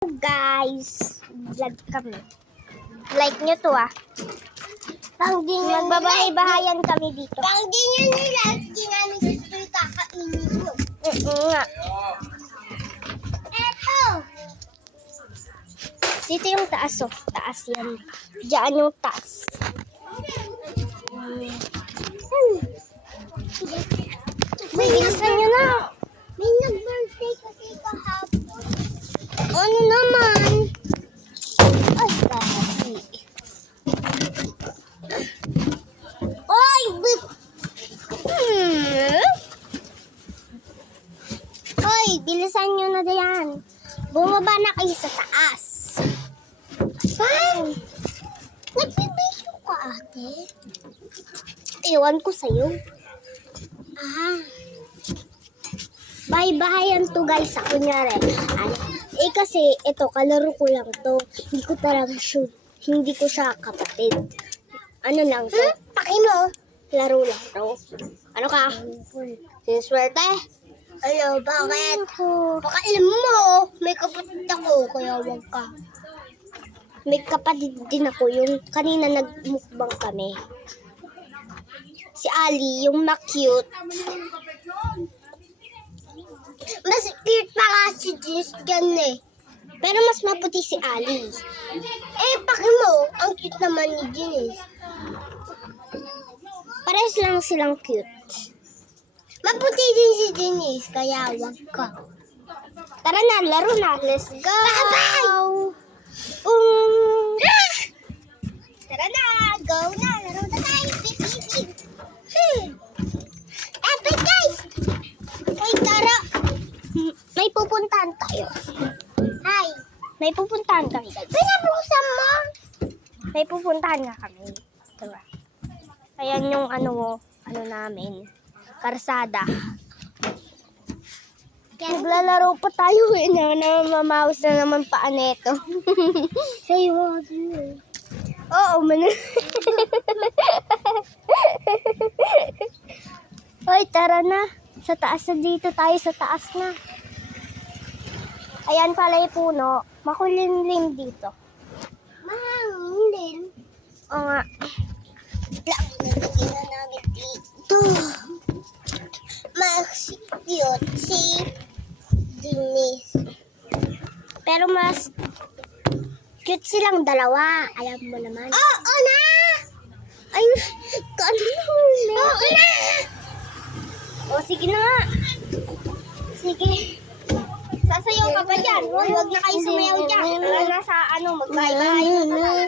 Guys, vlog kami. Like nyo to Magbabahay-bahayan kami dito. Pang di nyo nilike, di namin gusto yung kakainin nyo. Nga. Eto! Dito yung taas Taas yan. Diyan yung taas. Bilisan nyo na. May nag-birthday kasi kahapon. Ano naman? Ay, dati. Oy! Hoy, bilisan nyo na diyan. Bumaba na kayo sa taas. Saan? Nagbibisyo ka, ate? Ewan ko sa'yo. Bahay-bahayan to guys sa kunyari. Kasi ito, kalaro ko lang to. Hindi ko talaga sure. Hindi ko siya kapatid. Ano lang to? Paki mo. Laro lang to. Ano ka? Siniswerte? Ano, bakit? Baka alam mo, may kapatid ako, kaya wag ka. May kapatid din ako. Yung kanina nagmukbang kami. Si Ali, yung ma-cute. Mas cute pa nga si Jisgan eh. Pero mas maputi si Ali. Paki mo, ang cute naman ni Janice. Parehas lang silang cute. Maputi din si Janice, kaya wag ka. Tara na, laro na. Let's go! Bye-bye! Tara na, go na. Laro na tayo. Epic guys! Uy, tara. May pupuntahan tayo. Hi! May pupuntahan kami. Pinabukasan mo! May pupuntahan nga kami. Tara. Ayan yung ano namin. Karsada. Naglalaro pa tayo Namamaus na naman paa neto. Say what you. Oo, Hoy, tara na. Sa taas na dito tayo. Sa taas na. Ayan pala yung puno. Makulimlim dito. Mahangin. Oo nga. Nalagyan na namin dito. Mas cute si Janice. Pero mas cute silang dalawa. Alam mo naman. Oo na! Ay, kanina. Oo na! O, sige na nga. Sige. Sasayaw ka ba dyan? Huwag na kayo sumayaw dyan. Tara na sa magbahay-bahay na tayo.